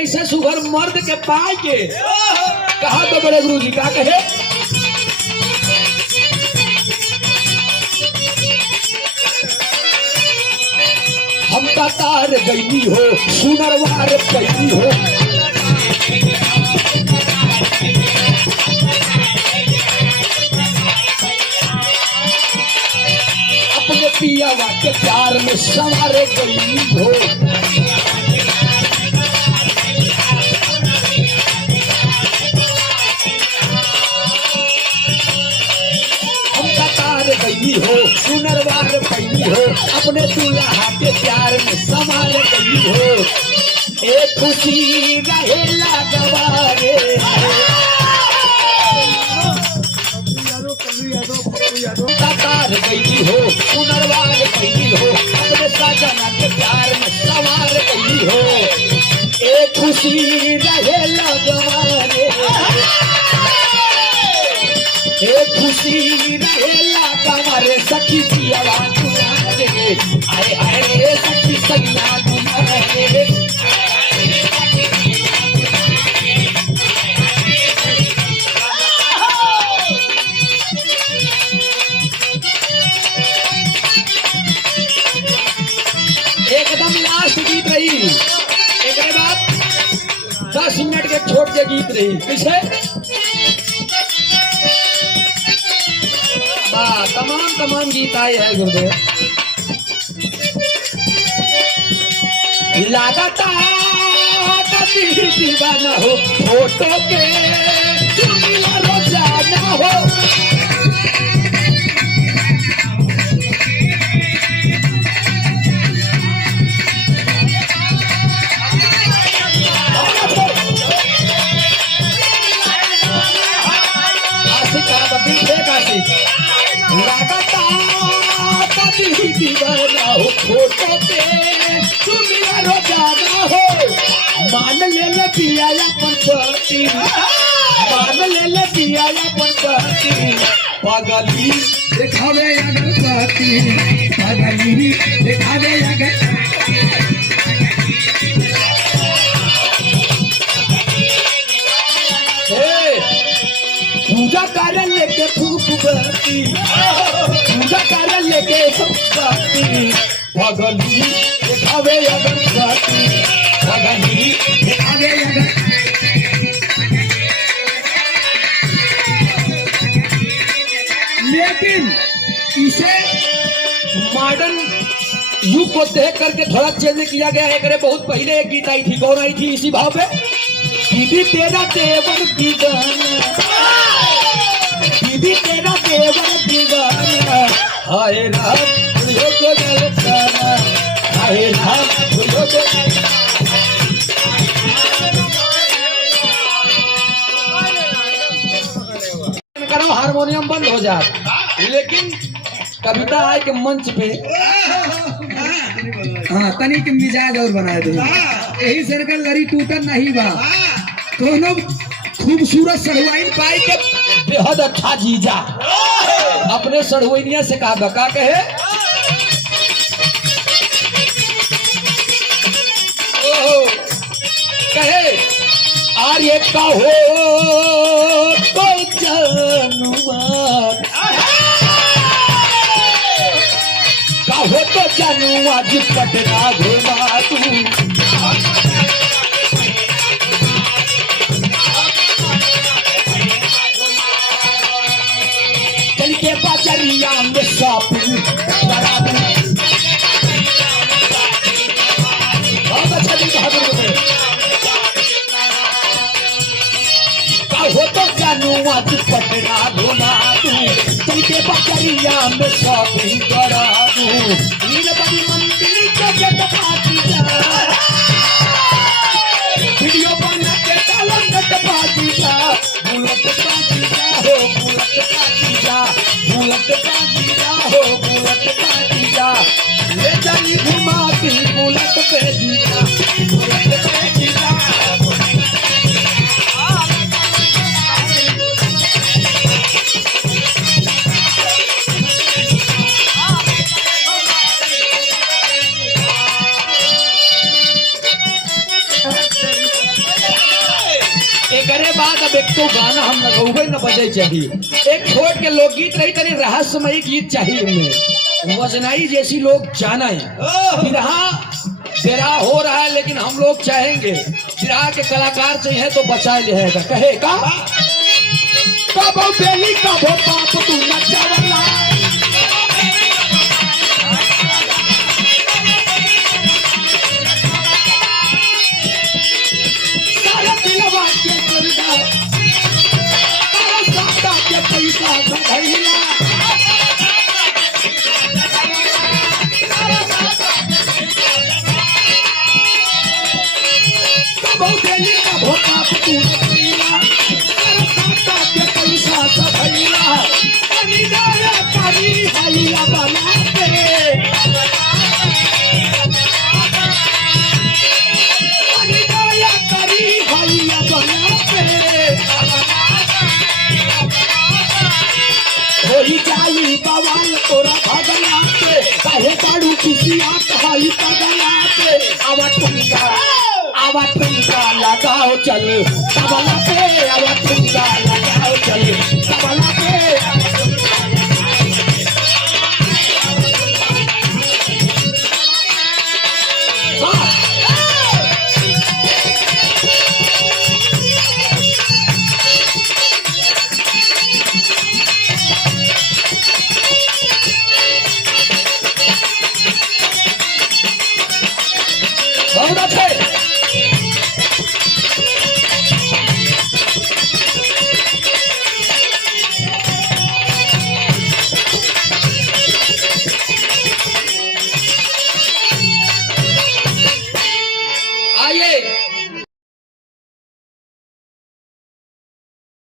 ऐसे सुगर मर्द के पाए के कहा तो बड़े गुरु जी का कहे हम का तार गईनी हो सुनरवार पैनी हो अपने पिया के प्यार में सवारे गईनी हो गई हो सुनरवार पैनी हो अपने दूल्हा के प्यार में संवार गई हो एक खुशी रहेला गवारे तार गई हो सुनरवार पैनी हो अपने साजना के प्यार में संवार गई हो एक खुशी रहेला गवारे एक खुशी रहेला कमरे सखी की आवाज सुनारे आए आए रे सखी सैया तुम्हारे एकदम लास्ट गीत रही एक बाद 10 मिनट के छोट के गीत रही पीछे तमाम गीत आए हैं गुरुदेव लगातार कभी दीवाना हो फोटो के रोजाना हो दीवाना हो फोटो पे तुम रोजाना हो मान ले पिया पंचवटी मान ले पिया पंचवटी पगली दिखावे अगरबत्ती पगली दिखावे पूजा कार्य लेके धूप बत्ती पूजा कार्य लेके बत्ती पगली दिखावे अगरबत्ती पगली दिखावे लेकिन इसे मॉडर्न युग को देख करके थोड़ा चेंज किया गया है। बहुत पहले एक गीत आई थी, कौन आई थी इसी भाव पे, दीदी तेरा देवर दीवाना, दीदी तेरा देवर दीवाना, हाय राम तुझो को जलताना, हाय राम तुझो को करो हारमोनियम बंद हो जाए। लेकिन कविता आए के मंच पे हाँ तनिक मिजाज और बनाए दो, यही सर्कल लड़ी टूटन नहीं बा। दोनों खूबसूरत सड़वाइन पाई के बेहद अच्छा जीजा अपने सड़वैनिया से कहा बका कहे कहे आर्य का हो तो जानवर का हो तो जानू आज पटना घुमा तू, चल के बाजरिया में शॉपिंग करा दूं। बहुत अच्छा दिन बहादुर हो तो जानू आज पटना घुमा दूं, चल के बाजरिया में शॉपिंग करा दूं। नीलबड़ी मंदिर के गेट पाती जा, वीडियो बना के टालंट पाती जा, बुलेट पाती जा हो बुलेट पाती जा, बुलेट पाती जा हो बुलेट पाती जा, ले जानी घुमाती बुलेट पे जीजा, बुलेट पे जीजा। एकरे बाद अब एक तो गाना हम न गौबे न बजे चाहिए। एक छोट के लोकगीत रही तनी रहस्यमयी गीत चाहिए उनमें, वजनाई जैसी लोग जाना है। बिरहा बेरा हो रहा है लेकिन हम लोग चाहेंगे बिरहा के कलाकार चाहिए तो बचा लेगा। कहेगा कबो बेली कबो पाप तू नचावला, सारा दिलवा के करदा सारा सादा के पैसा धइला, कबो बेली कबो पाप तू नचावला, सारा सादा के पैसा धइला, अनिदाया करी हलिया बनाते, अनिदाया करी हलिया बनाते, होई जाई बवाल तोरा भगला पे, काहे बाड़ू किसी आत हाई पगला पे, आवा ठुमका लगाओ चल तबला पे, आवा ठुमका